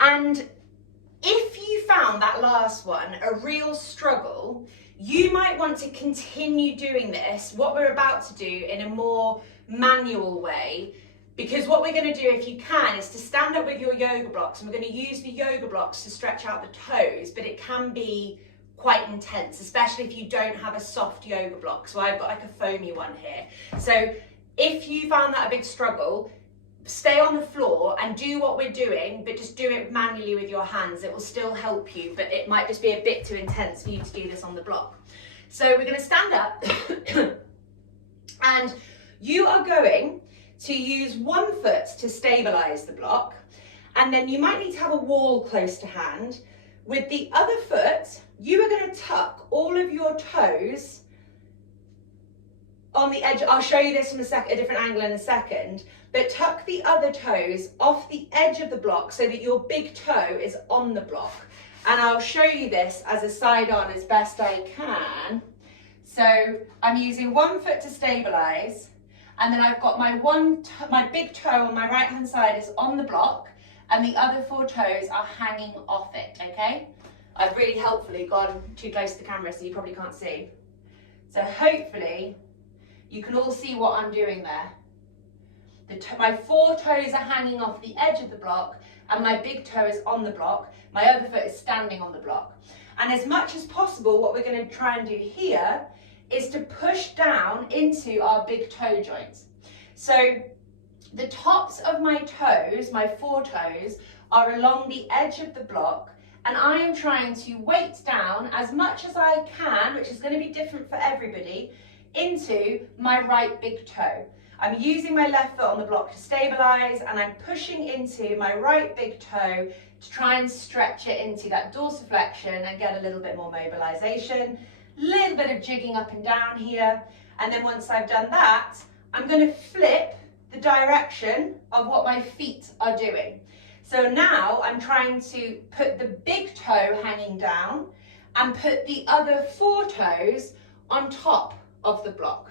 And if you found that last one a real struggle, you might want to continue doing this, what we're about to do, in a more manual way. Because what we're going to do, if you can, is to stand up with your yoga blocks, and we're going to use the yoga blocks to stretch out the toes, but it can be quite intense, especially if you don't have a soft yoga block. So I've got like a foamy one here. So if you found that a big struggle, stay on the floor and do what we're doing, but just do it manually with your hands. It will still help you, but it might just be a bit too intense for you to do this on the block. So we're going to stand up and you are going to use one foot to stabilize the block, and then you might need to have a wall close to hand. With the other foot, you are going to tuck all of your toes on the edge. I'll show you this from a different angle in a second, but tuck the other toes off the edge of the block so that your big toe is on the block. And I'll show you this as a side on as best I can. So I'm using one foot to stabilize, and then I've got my big toe on my right hand side is on the block, and the other 4 toes are hanging off it, okay? I've really helpfully gone too close to the camera so you probably can't see. So hopefully you can all see what I'm doing there. My 4 toes are hanging off the edge of the block, and my big toe is on the block. My other foot is standing on the block. And as much as possible, what we're going to try and do here is to push down into our big toe joints. So the tops of my toes, my 4 toes, are along the edge of the block, and I am trying to weight down as much as I can, which is going to be different for everybody, into my right big toe. I'm using my left foot on the block to stabilize, and I'm pushing into my right big toe to try and stretch it into that dorsiflexion and get a little bit more mobilization. Little bit of jigging up and down here, and then once I've done that, I'm going to flip the direction of what my feet are doing. So now I'm trying to put the big toe hanging down and put the other 4 toes on top of the block.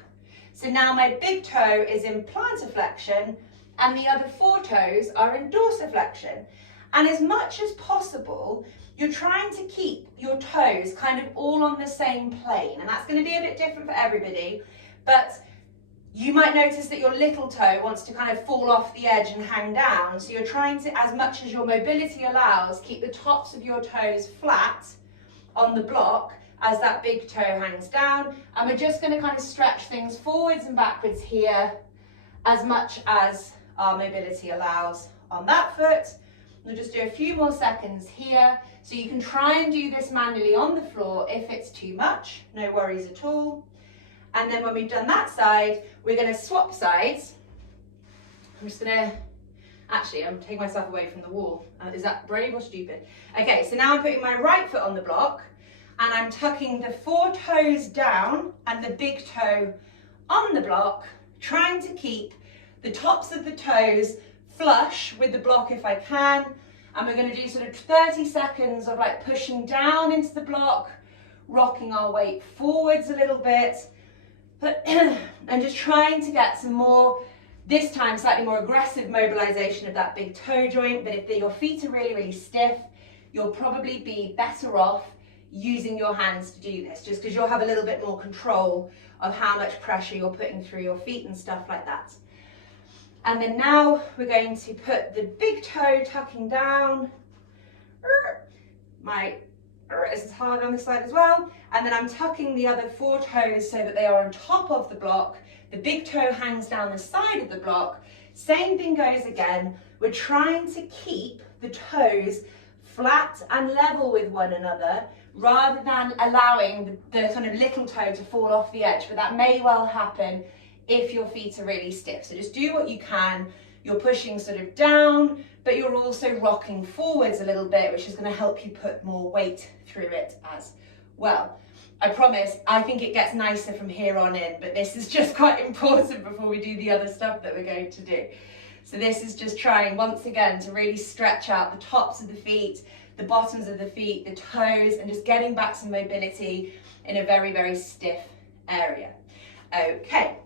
So now my big toe is in plantar flexion and the other 4 toes are in dorsiflexion. And as much as possible, you're trying to keep your toes kind of all on the same plane, and that's going to be a bit different for everybody, but you might notice that your little toe wants to kind of fall off the edge and hang down, so you're trying to, as much as your mobility allows, keep the tops of your toes flat on the block as that big toe hangs down, and we're just going to kind of stretch things forwards and backwards here as much as our mobility allows on that foot. We'll just do a few more seconds here. So you can try and do this manually on the floor if it's too much, no worries at all. And then when we've done that side, we're going to swap sides. I'm just going to, actually, I'm taking myself away from the wall. Is that brave or stupid? Okay, so now I'm putting my right foot on the block, and I'm tucking the 4 toes down and the big toe on the block, trying to keep the tops of the toes flush with the block if I can. And we're going to do sort of 30 seconds of like pushing down into the block, rocking our weight forwards a little bit, and just trying to get some more, this time slightly more aggressive mobilization of that big toe joint. But if your feet are really, really stiff, you'll probably be better off using your hands to do this, just because you'll have a little bit more control of how much pressure you're putting through your feet and stuff like that. And then now we're going to put the big toe tucking down. This is hard on this side as well. And then I'm tucking the other 4 toes so that they are on top of the block. The big toe hangs down the side of the block. Same thing goes again. We're trying to keep the toes flat and level with one another, rather than allowing the kind of little toe to fall off the edge. But that may well happen if your feet are really stiff. So just do what you can. You're pushing sort of down, but you're also rocking forwards a little bit, which is going to help you put more weight through it as well. I promise, I think it gets nicer from here on in, but this is just quite important before we do the other stuff that we're going to do. So this is just trying once again to really stretch out the tops of the feet, the bottoms of the feet, the toes, and just getting back some mobility in a very, very stiff area. Okay.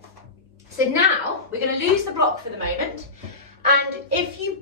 So now we're going to lose the block for the moment, and if you